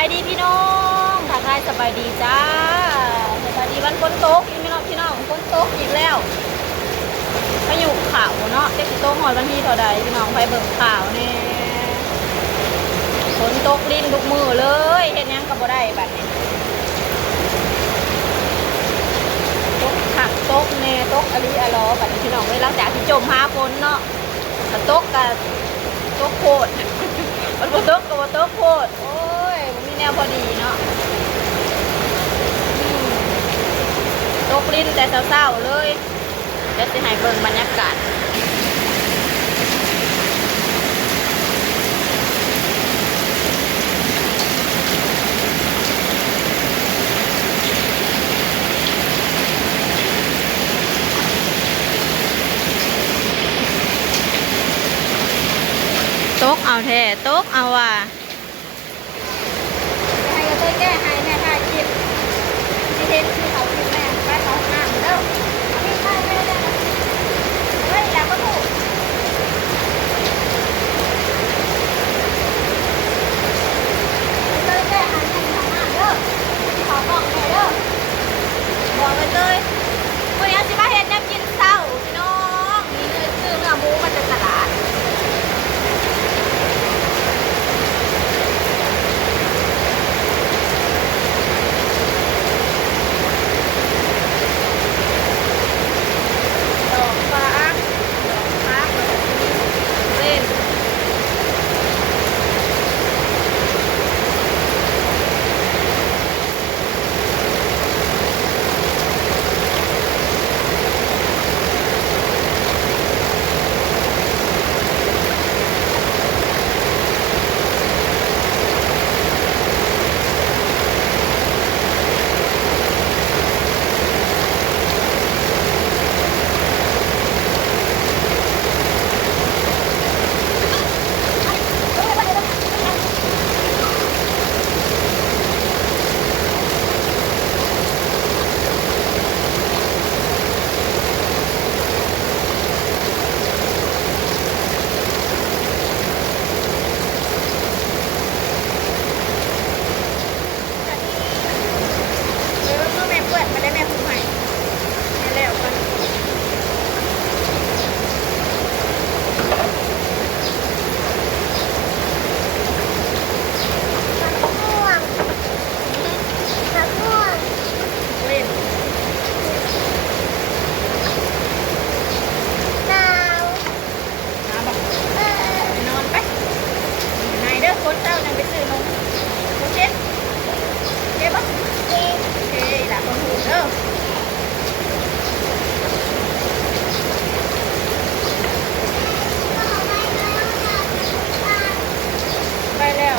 ายดีพี่น้องทักทายสบายดีจ้าสบายดีวันฝนตกอีกพี่น้องฝนตกอีกแล้วพายุข่าวเนาะเจ๊สิโตหอดวันที่เท่าใดพี่น้องไปเบิ่งข่าวเนี่ยฝนตกลิ้นทุกมือเลยเห็นยังก็บ่ได้บัดนี้ตกขักตกแน่ตกอลีอลอบัดนี้พี่น้องเลยหลังจากที่จมหาฝนเนาะตกกับตกโคตรมันบ่ตกกับบ่ตกโคตรโอ้ยมันมีแนวพอดีเนาะตกลิ้นแต่เศร้าๆเลยเดี๋ยวจะให้เบิ่งบรรยากาศตกเอาแท้ตกเอาว่ะให้ก็แก้ให้แม่ถ่ายคลิปที่เห็นที่เขาคลิปแม่ไปเขาห้ามเด้อพี่ถ่ายไม่ได้เฮ้ยแล้วก็ถูกแก้ให้แม่เขาห้ามเด้อขอบอกแม่เด้อบอกไปเลยวันนี้สิมาเห็นน้ำกินเศร้าพี่น้องนี่เลยซื้อเนื้อหมูมาจากตลาดคนเจ้ายังไปซื้อนมโอเคโอเคปะโอเคหลับคนหูเด้อไปแล้ว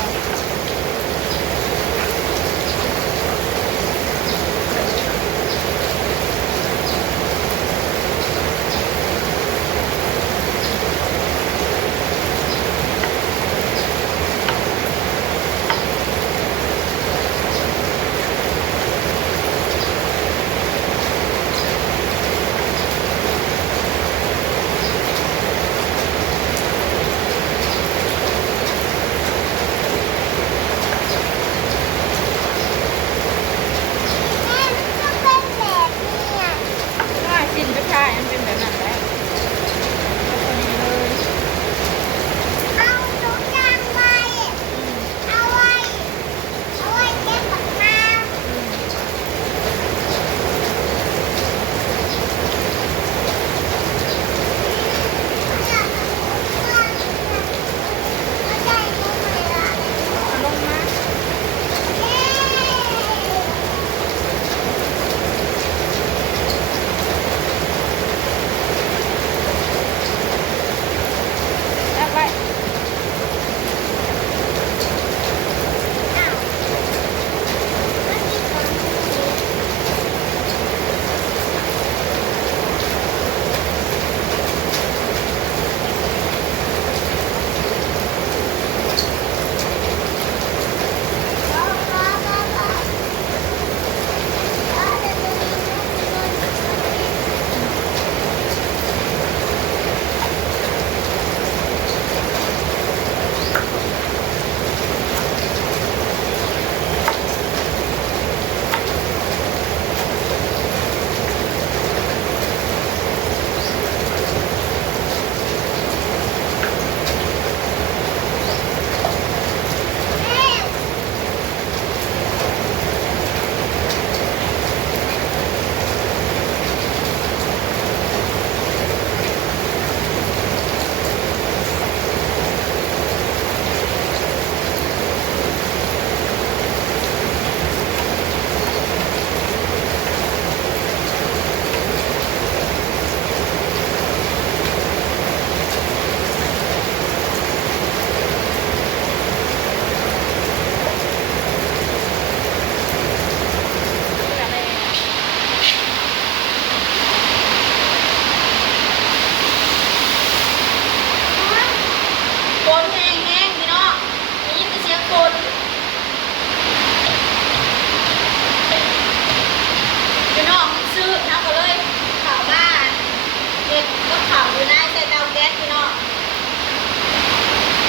ข่าวอยู่ในใส่เตาแก๊สพี่น้อง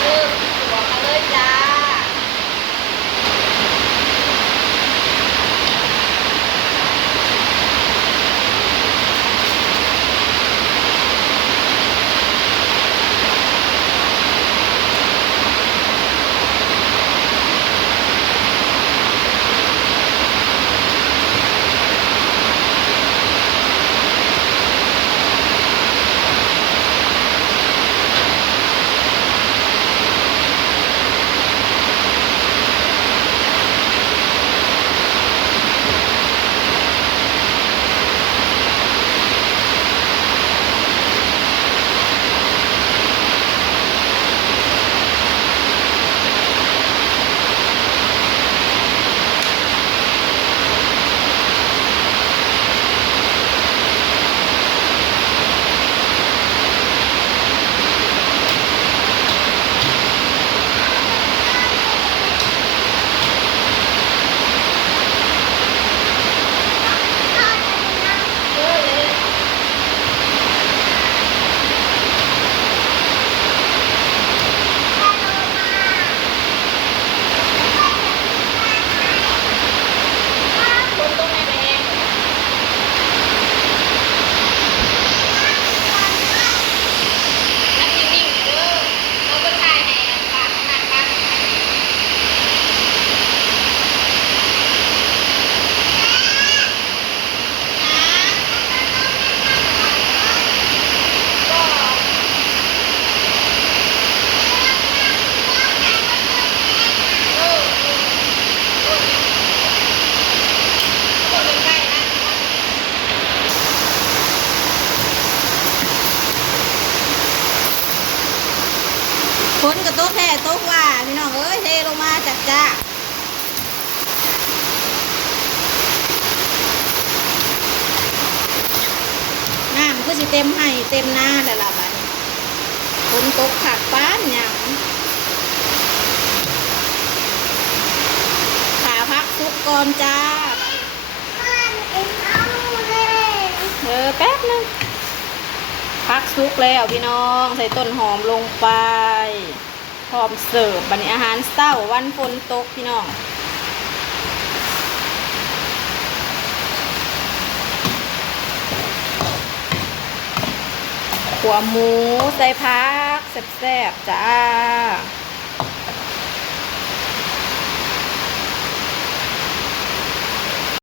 หัวมาเลยจ้าฝนกับโต๊ะแท้โต๊ะว่าพี่น้องเอ้ยเทลงมาจากจ้าน้ำก็สิเต็มให้เต็มหน้าแต่ละบัดฝนตกขักป้านหยังขาพักทุกก่อนจ้าแป๊บนึงพักซุกแล้วพี่น้องใส่ต้นหอมลงไปพร้อมเสิร์ฟบัดนี้อาหารเช้าวันฝนตกพี่น้องขัวหมูใส่ผักแซ่บๆจ้า